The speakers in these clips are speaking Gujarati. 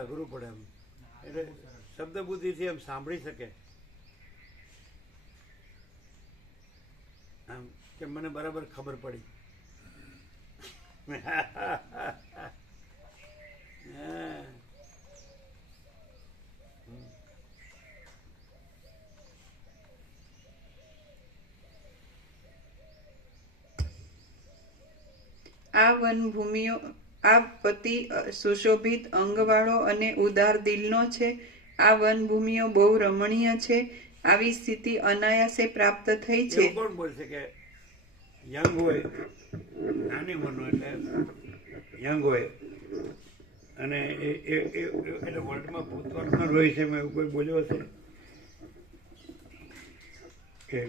અઘરું પડે એમ. એટલે શબ્દ બુદ્ધિથી એમ સાંભળી શકે આમ કે મને બરાબર ખબર પડી. આ વનભૂમિઓ આ પતિ સુશોભિત અંગવાળો અને ઉદાર દિલનો છે. આ વનભૂમિઓ બહુ રમણીય છે. આવી સ્થિતિ અનાયાસે પ્રાપ્ત થઈ છે. એવું કોણ બોલશે કે યંગ હોય નાની ઉંમરનો એટલે યંગ હોય અને એટલે વર્લ્ડમાં ભૂતવર્ગનો હોય છે એમાં એવું કોઈ બોલ્યો હશે કે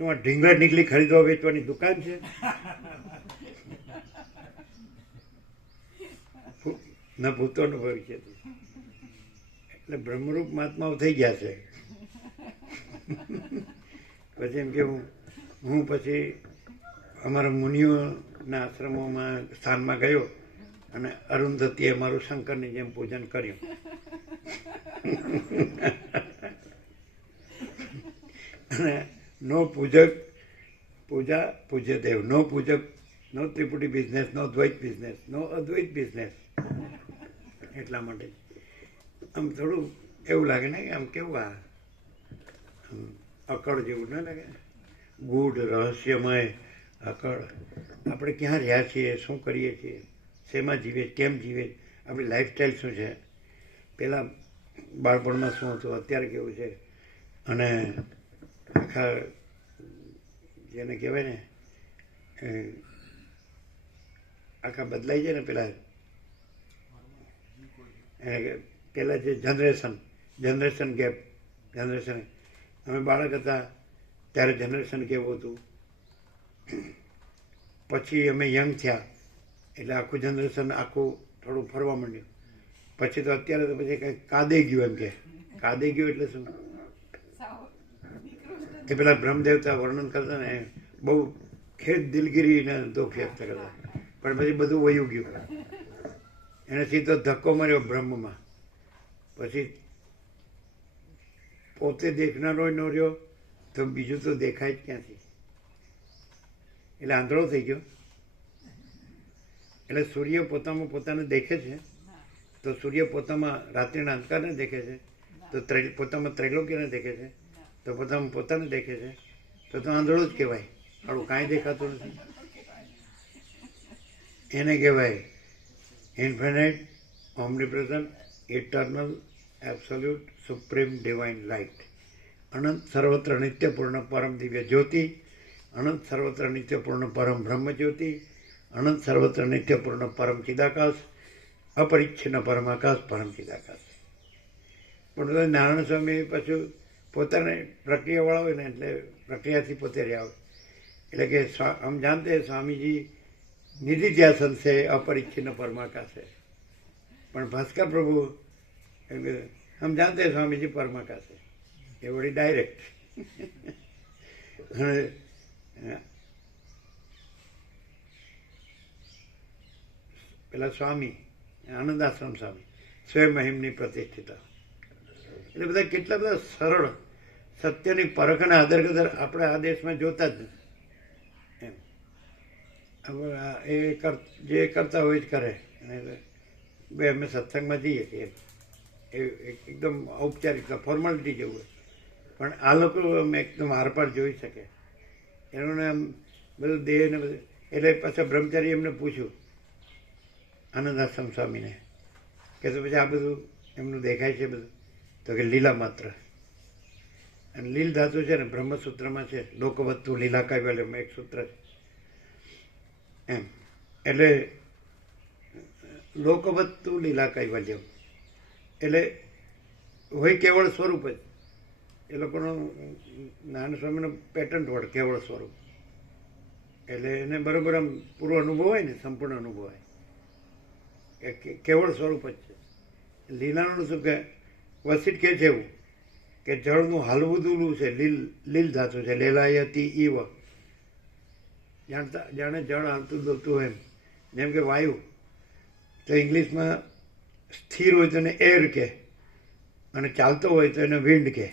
શું આ ઢીંગલા નીકળી ખરીદવા વેચવાની દુકાન છે? ના ભૂતોનું ભવિષ્ય એટલે બ્રહ્મરૂપ મહાત્માઓ થઈ ગયા છે. પછી એમ કે હું પછી અમારા મુનિઓના આશ્રમોમાં સ્થાનમાં ગયો અને અરુંધતીએ મારું શંકરની જેમ પૂજન કર્યું. અને નો પૂજક પૂજા પૂજ્ય દેવ, નો પૂજક નો ત્રિપુટી બિઝનેસ, નો દ્વૈત બિઝનેસ, નો અદ્વૈત બિઝનેસ. એટલા માટે આમ થોડું એવું લાગે ને કે આમ કેવું આ અકળ જેવું ના લાગે? ગૂઢ રહસ્યમય અકળ. આપણે ક્યાં રહ્યા છીએ, શું કરીએ છીએ, શેમાં જીવે, કેમ જીવે, આપણી લાઈફસ્ટાઈલ શું છે, પહેલાં બાળપણમાં શું હતું, અત્યારે કેવું છે, અને આખા જેને કહેવાય ને આખા બદલાઈ જાય ને પહેલાં જે જનરેશન ગેપ, અમે બાળક હતા ત્યારે જનરેશન કેવું હતું, પછી અમે યંગ થયા એટલે આખું જનરેશન આખું થોડું ફરવા માંડ્યું. પછી તો અત્યારે તો પછી કંઈક કાદે ગયું એમ કે. કાદે ગયું એટલે શું? એ પેલા બ્રહ્મદેવતા વર્ણન કરતા ને બહુ ખેત દિલગીરીને દુઃખ વ્યક્ત કરતા, પણ પછી બધું વયું ગયું. એને સીધો ધક્કો માર્યો બ્રહ્મમાં. પછી પોતે દેખનારો ન રહ્યો તો બીજું તો દેખાય જ ક્યાંથી? એટલે આંધળો થઈ ગયો. એટલે સૂર્ય પોતામાં પોતાને દેખે છે તો સૂર્ય પોતામાં રાત્રિના અંધકારને દેખે છે, તો પોતામાં ત્રૈલોક્યને દેખે છે, તો પોતામાં પોતાને દેખે છે, તો આંધળો જ કહેવાય. આવું કાંઈ દેખાતું નથી. એને કહેવાય infinite, omnipresent, eternal, absolute, supreme divine light. અનંત સર્વત્ર નિત્યપૂર્ણ પરમ દિવ્ય જ્યોતિ, અનંત સર્વત્ર નિત્યપૂર્ણ પરમ બ્રહ્મ જ્યોતિ, અનંત સર્વત્ર નિત્યપૂર્ણ પરમ ચિદાકાશ, અપરિચ્છિન્ન પરમાકાશ, પરમ ચિદાકાશ. પણ નારાયણ સ્વામી પાછું પોતાને પ્રક્રિયાવાળા હોય ને એટલે પ્રક્રિયાથી પોતે રહ્યા હોય. એટલે કે હમ જાણતે સ્વામીજી નિધિ ધ્યાસન છે, અપરિચ્છિન્ન પરમાકાશ છે. પણ ભાસ્કર પ્રભુ હમ જાણતે સ્વામીજી પરમાકાશ છે, એ વળી ડાયરેક્ટ. અને પેલા સ્વામી આનંદાશ્રમ સ્વામી સ્વયં પ્રતિષ્ઠિતા. એટલે બધા કેટલા બધા સરળ સત્યની પરખ અને આદર કદર આપણે આ દેશમાં જોતા જ નથી. એમ એ જે કરતા હોય જ કરે. બે અમે સત્સંગમાં જઈએ છીએ એકદમ ઔપચારિક ફોર્માલિટી જેવું હોય, પણ આ લોકો અમે એકદમ આરપાર જોઈ શકે. એનું આમ બધું દેહ ને બધું. એટલે પાછા બ્રહ્મચારી એમને પૂછ્યું આનંદાશ્રમ સ્વામીને કે તો પછી આ બધું એમનું દેખાય છે બધું? તો કે લીલા માત્ર. અને લીલ ધાતુ છે ને બ્રહ્મસૂત્રમાં છે, લોકવત્તુ લીલા કૈવલ્યમાં એક સૂત્ર છે એમ. એટલે લોકવત્તુ લીલા કૈવલ્યમ એટલે હોય કેવળ સ્વરૂપ જ. એ લોકોનું નારાયણ સ્વામીનો પેટન્ટ વર્ડ કેવળ સ્વરૂપ. એટલે એને બરાબર આમ પૂરો અનુભવ હોય ને, સંપૂર્ણ અનુભવ હોય કે કેવળ સ્વરૂપ જ છે. લીલાનું શું કે વસિત કહે છે એવું કે જળનું હાલવું દૂલું છે, લીલ ધાતુ છે, લેલાયતી ઈવ. જાણે જળ હાલતું દોતું એમ, જેમ કે વાયુ તો ઇંગ્લિશમાં સ્થિર હોય તો એને એર કહે, અને ચાલતો હોય તો એને વિન્ડ કહે,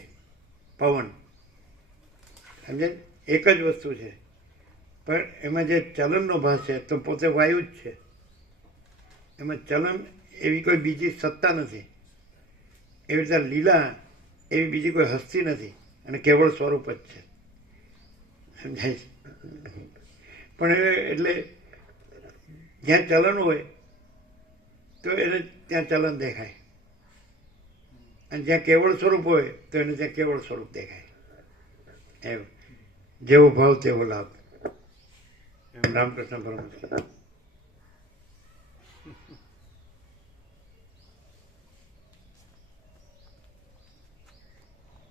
પવન. સમજે? એક જ વસ્તુ છે, પણ એમાં જે ચલનનો ભાસ છે તો પોતે વાયુ જ છે. એમાં ચલન એવી કોઈ બીજી સત્તા નથી. એવી રીતે લીલા એવી બીજી કોઈ હસ્તી નથી, અને કેવળ સ્વરૂપ જ છે. સમજાય છે? પણ એટલે જ્યાં ચલન હોય તો એને ત્યાં ચલન દેખાય, અને જ્યાં કેવળ સ્વરૂપ હોય તો એને ત્યાં કેવળ સ્વરૂપ દેખાય. એવું જેવો ભાવ તેવો લાભ. રામકૃષ્ણ પરમહંસ.